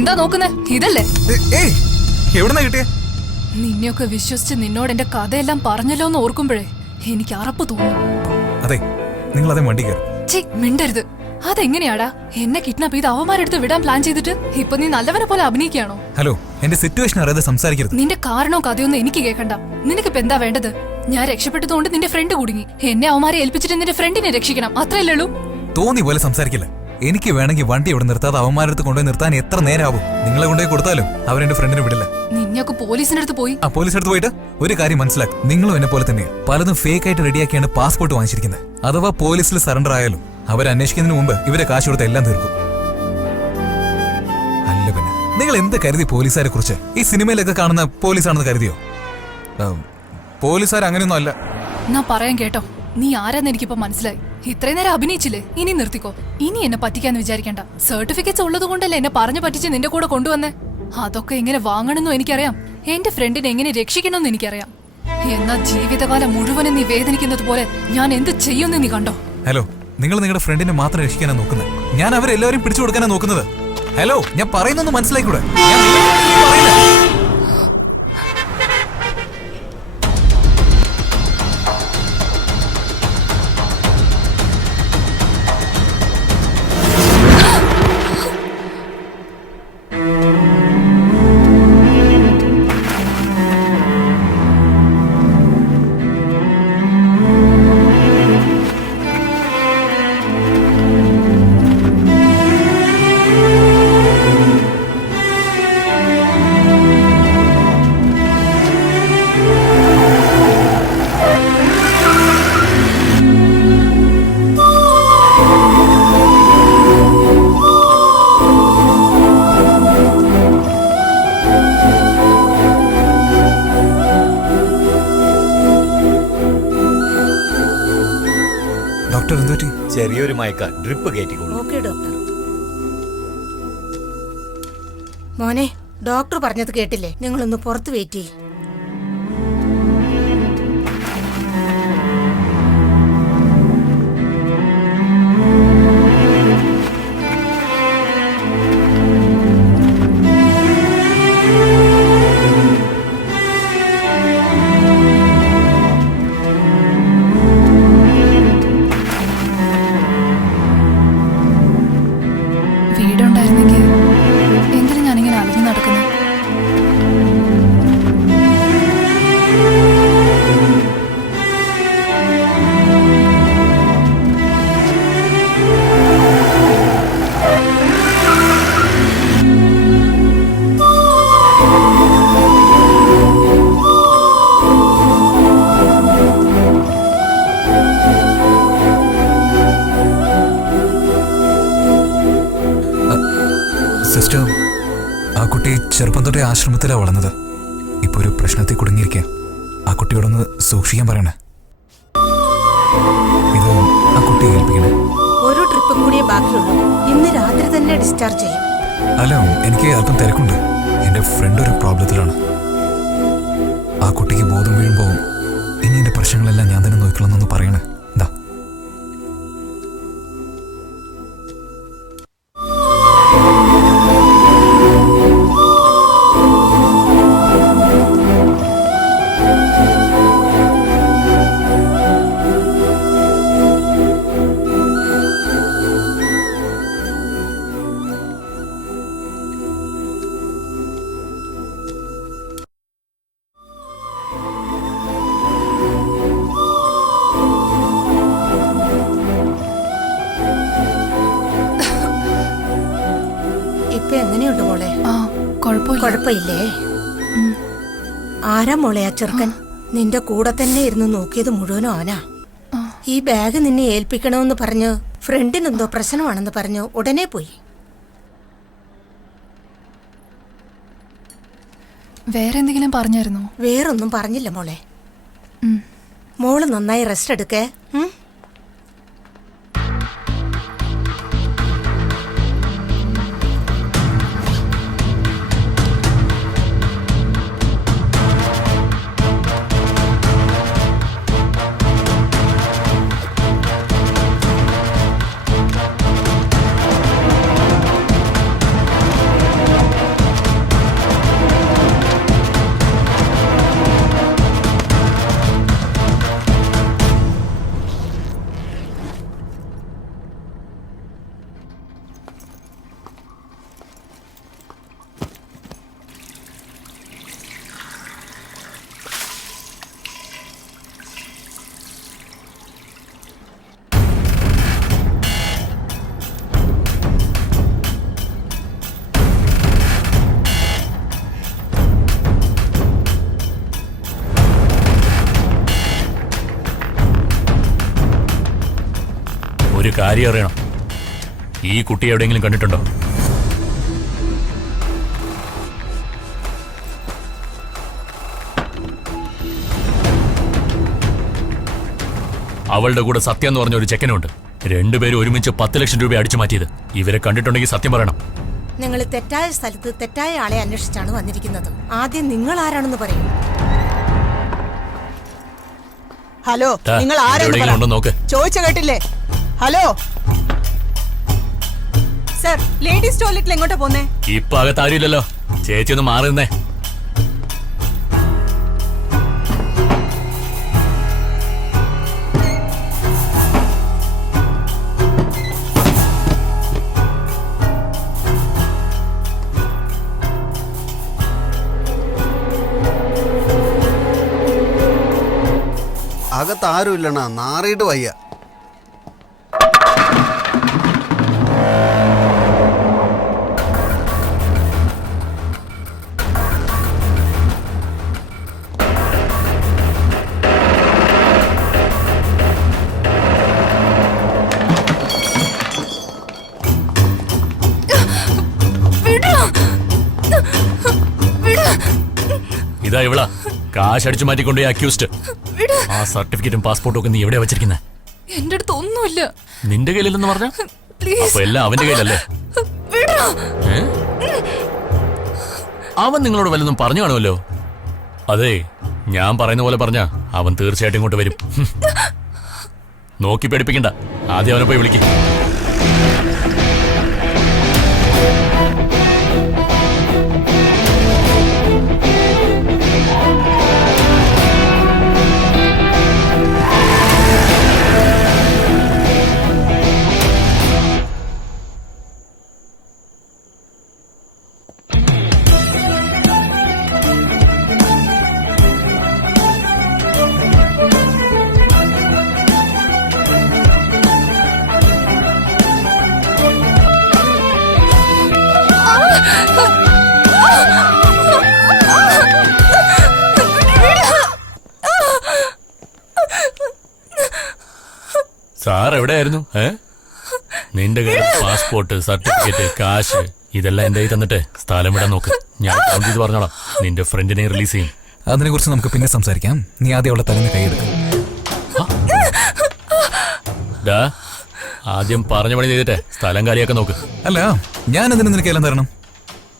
എന്താ നോക്കുന്നേ? ഇതല്ലേ? എവിടുന്നാ കിട്ടിയേ? നിന്നെയൊക്കെ വിശ്വസിച്ച് നിന്നോട് എന്റെ കഥയെല്ലാം പറഞ്ഞല്ലോ എന്ന് ഓർക്കുമ്പോഴേ എനിക്ക് അറപ്പ് തോന്നുന്നു. അതെ, നിങ്ങൾ അതേ വണ്ടി കയറും. മിണ്ടരുത്. അതെങ്ങനെയാടാ എന്നെ കിഡ്നാപ്പ് ചെയ്ത് അവന്മാരെടുത്ത് വിടാൻ പ്ലാൻ ചെയ്തിട്ട് ഇപ്പൊ നീ നല്ലവനെ പോലെ അഭിനയിക്കുകയാണോ? ഹലോ, എന്റെ സിറ്റുവേഷൻ അറിയാതെ സംസാരിക്കരുത്. നിന്റെ കാരണോ കഥയൊന്നും എനിക്ക് കേൾക്കണ്ട. നിനക്കിപ്പോ എന്താ വേണ്ടത്? ഞാൻ രക്ഷപ്പെട്ടതുകൊണ്ട് നിന്റെ ഫ്രണ്ട് കുടുങ്ങി. എന്നെ അവന്മാരെ ഏൽപ്പിച്ചിട്ട് നിന്റെ ഫ്രണ്ടിനെ രക്ഷിക്കണം, അത്രയല്ലേ ഉള്ളൂ? തോന്നി പോലെ സംസാരിക്കില്ല. എനിക്ക് വേണമെങ്കിൽ വണ്ടി ഇവിടെ നിർത്താതെ അവന്മാരടുത്ത് കൊണ്ടുപോയി നിർത്താൻ എത്ര നേരമാവും? നിങ്ങളെ കൊണ്ടുപോയി കൊടുത്താലും അവരെന്റെ ഫ്രണ്ടിനെ വിടില്ല. നിന്നൊക്കെ പോലീസിന്റെ അടുത്ത് പോയി. പോലീസ് അടുത്ത് പോയിട്ട് ഒരു കാര്യം മനസ്സിലാക്കും, നിങ്ങളും എന്നെ പോലെ തന്നെയാണ്. പലതും ഫേക്ക് ആയിട്ട് റെഡിയാക്കിയാണ് പാസ്പോർട്ട് വാങ്ങിച്ചിരിക്കുന്നത്. അഥവാ പോലീസിൽ സറണ്ടർ ആയാലും അവർ അന്വേഷിക്കുന്നതിന് മുമ്പ് ഇവരെ കാശ് കൊടുത്ത് എല്ലാം തീർക്കും. അല്ല പിന്നെ നിങ്ങൾ എന്ത് കരുതി പോലീസുകാരെ കുറിച്ച്? ഈ സിനിമയിലൊക്കെ കാണുന്ന പോലീസാണെന്ന് കരുതിയോ? പോലീസുകാർ അങ്ങനെയൊന്നും അല്ല. ഞാൻ പറയാൻ കേട്ടോ, നീ ആരാന്ന് എനിക്കിപ്പോ മനസ്സിലായി. ഇത്രയും നേരം അഭിനയിച്ചില്ലേ, ഇനി നിർത്തിക്കോ. ഇനി എന്നെ പറ്റിക്കാന്ന് വിചാരിക്കണ്ട. സർട്ടിഫിക്കറ്റ്സ് ഉള്ളത് കൊണ്ടല്ലേ എന്നെ പറഞ്ഞു പറ്റിച്ച് നിന്റെ കൂടെ കൊണ്ടുവന്നേ. അതൊക്കെ എങ്ങനെ വാങ്ങണമെന്നും എനിക്കറിയാം, എന്റെ ഫ്രണ്ടിനെ എങ്ങനെ രക്ഷിക്കണമെന്ന് എനിക്കറിയാം. എന്നാ ജീവിതകാലം മുഴുവനും നീ വേദനിക്കുന്നത് പോലെ ഞാൻ എന്ത് ചെയ്യുമെന്ന് നീ കണ്ടോ? ഹലോ, നിങ്ങൾ നിങ്ങളുടെ ഫ്രണ്ടിനെ മാത്രം രക്ഷിക്കാനാ നോക്കുന്നത്. ഞാൻ അവരെല്ലാവരും പിടിച്ചു കൊടുക്കാനാ നോക്കുന്നത്. ഹലോ, ഞാൻ പറയുന്നൊന്ന് മനസ്സിലായിക്കൂടെ? ചെറിയൊരു മയക്ക, ഡ്രിപ്പ് കയറ്റിക്കോളൂ. Okay doctor. മോനെ, ഡോക്ടർ പറഞ്ഞത് കേട്ടില്ലേ? നിങ്ങളൊന്ന് പുറത്ത് വെയിറ്റ് ചെയ്യ്. വീടുണ്ടായിരുന്നെങ്കിൽ എന്തിനും ഞാനിങ്ങനെ അലഞ്ഞു നടക്കുന്നു. സിസ്റ്റർ, ആ കുട്ടി ചെറുപ്പം തൊട്ടേ ആശ്രമത്തിലാണ് വളർന്നത്. ഇപ്പൊ ഒരു പ്രശ്നത്തിൽ കുടുങ്ങിയിരിക്കുക. ആ കുട്ടിയോടൊന്ന് സൂക്ഷിക്കാൻ പറയണേ. ഇത് ആ കുട്ടിയെ ഏൽപ്പിക്കണേ. ഒരു ട്രിപ്പും കൂടിയേ ബാക്കിയുള്ളൂ. ഇന്ന് രാത്രി തന്നെ ഡിസ്ചാർജ് ചെയ്യും. അല്ല, എനിക്ക് അല്പം തിരക്കുണ്ട്. എന്റെ ഫ്രണ്ട് ഒരു പ്രോബ്ലത്തിലാണ്. ആ കുട്ടിക്ക് ബോധം വീഴുമ്പോൾ ഇനി എന്റെ പ്രശ്നങ്ങളെല്ലാം ഞാൻ തന്നെ നോക്കിക്കൊള്ളണമെന്ന് പറയണേ. എന്താ? ഇപ്പൊ എങ്ങനെയുണ്ട് മോളെ? കുഴപ്പമില്ലേ? ആരാ മോളെ ആ ചെറുക്കൻ? നിന്റെ കൂടെ തന്നെ ഇരുന്ന് നോക്കിയത് മുഴുവനും അവനാ. ഈ ബാഗ് നിന്നെ ഏൽപ്പിക്കണമെന്ന് പറഞ്ഞു ഫ്രണ്ടിനെന്തോ പ്രശ്നമാണെന്ന് പറഞ്ഞു ഉടനെ പോയി. വേറെന്തെങ്കിലും പറഞ്ഞായിരുന്നോ? വേറൊന്നും പറഞ്ഞില്ല മോളെ. മോള് നന്നായി റെസ്റ്റ് എടുക്കേ. കാര്യം അറിയണം. ഈ കുട്ടിയെ എവിടെയെങ്കിലും കണ്ടിട്ടുണ്ടോ? അവളുടെ കൂടെ സത്യം എന്ന് പറഞ്ഞ ഒരു ചെക്കനുണ്ട്. രണ്ടുപേരും ഒരുമിച്ച് 10 ലക്ഷം രൂപ അടിച്ചു മാറ്റിയത്. ഇവരെ കണ്ടിട്ടുണ്ടെങ്കിൽ സത്യം പറയണം. നിങ്ങൾ തെറ്റായ സ്ഥലത്ത് തെറ്റായ ആളെ അന്വേഷിച്ചാണ് വന്നിരിക്കുന്നത്. ആദ്യം നിങ്ങൾ ആരാണെന്ന് പറയൂ. ഹലോ, ദാ, നിങ്ങൾ എവിടെയെങ്കിലും ഉണ്ടോ ആരാണ് നോക്ക്. ചോദിച്ച കേട്ടില്ലേ? ഹലോ സർ, ലേഡീസ് ടോയ്ലറ്റിൽ എങ്ങോട്ടാ പോന്നേ? ഇപ്പൊ അകത്ത് ആരുമില്ലല്ലോ. ചേച്ചി ഒന്ന് മാറി നിന്നേ. അകത്ത് ആരും ഇല്ലണ്ണ, നാറിയിട്ട് വയ്യ. ഇതാ ഇവളാ കാശ് അടിച്ചു മാറ്റിക്കൊണ്ടേ അക്യൂസ്ഡ്. ആ സർട്ടിഫിക്കറ്റും പാസ്പോർട്ടും ഒക്കെ നീ എവിടെയാ വെച്ചിരിക്കുന്നേ? എന്റെ അടുത്ത് ഒന്നുമില്ല. നിന്റെ കയ്യിലെന്ന് പറഞ്ഞ പ്ലീസ്. അപ്പൊ എല്ലാം അവന്റെ കയ്യിലല്ലേ? ഏ? അവൻ നിങ്ങളോട് വല്ലതും പറഞ്ഞു കാണുമല്ലോ. അതെ, ഞാൻ പറയുന്ന പോലെ പറഞ്ഞ അവൻ തീർച്ചയായിട്ടും ഇങ്ങോട്ട് വരും. നോക്കി പേടിപ്പിക്കണ്ട. ആദ്യം അവനെ പോയി വിളിക്ക്. സാർ എവിടെയായിരുന്നു? നിന്റെ കയ്യിൽ പാസ്പോർട്ട്, സർട്ടിഫിക്കറ്റ്, കാശ് ഇതെല്ലാം എന്റെ കയ്യിൽ തന്നിട്ട് സ്ഥലം വിടാൻ നോക്ക്. ഞാൻ കൗണ്ട് ചെയ്ത് പറഞ്ഞോളാം. നിന്റെ ഫ്രണ്ടിനെ റിലീസ് ചെയ്യും. അതിനെ കുറിച്ച് നമുക്ക് പിന്നെ സംസാരിക്കാം. നീ ആദ്യം അവളെ തലന്ന് കൈയെടുക്കും. ആദ്യം പറഞ്ഞ പണി ചെയ്തിട്ട് സ്ഥലം കാര്യമൊക്കെ നോക്ക്. അല്ല, ഞാൻ അതിന് നിനക്ക് എല്ലാം തരണം.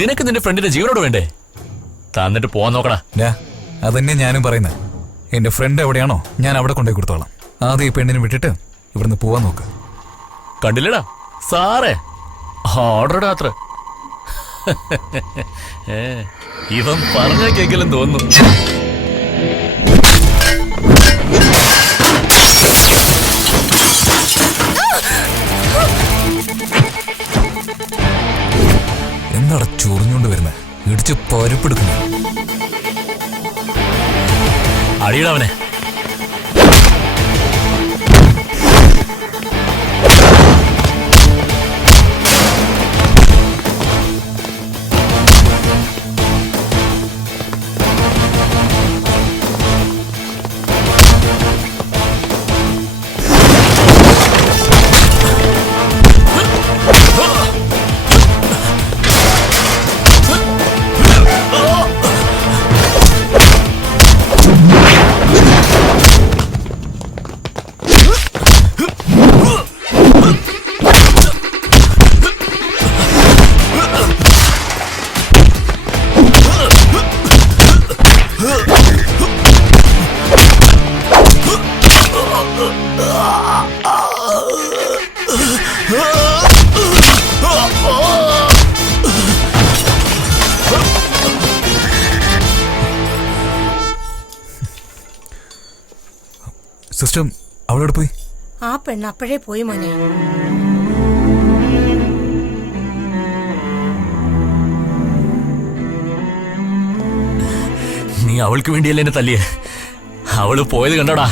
നിനക്ക് നിന്റെ ഫ്രണ്ടിന്റെ ജീവനോട് വേണ്ടേ? തന്നിട്ട് പോവാൻ നോക്കടാ. അതന്നെ ഞാനും പറയുന്നത്. എന്റെ ഫ്രണ്ട് എവിടെയാണോ ഞാൻ അവിടെ കൊണ്ടുപോയി കൊടുത്തോളാം. ആദ്യം ഈ പെണ്ണിനെ വിട്ടിട്ട് ഇവിടുന്ന് പോവാൻ നോക്ക്. കണ്ടില്ലടാ സാറേ, ഓർഡർ അത്ര. ഇവൻ പറഞ്ഞ കേക്കലും തോന്നുന്നു. എന്താടാ ചൊറിഞ്ഞോണ്ട് വരുന്നത്? ഇടിച്ച് പരുപ്പെടുക്കുന്നു. അടിയിടവനെ. സിസ്റ്റർ, അവളോട് പോയി. ആ പെണ്ണ് അപ്പോഴേ പോയി മോനെ. നീ അവൾക്ക് വേണ്ടിയല്ലേ എന്നെ തല്ലിയേ? അവള് പോയത് കണ്ടോടാ.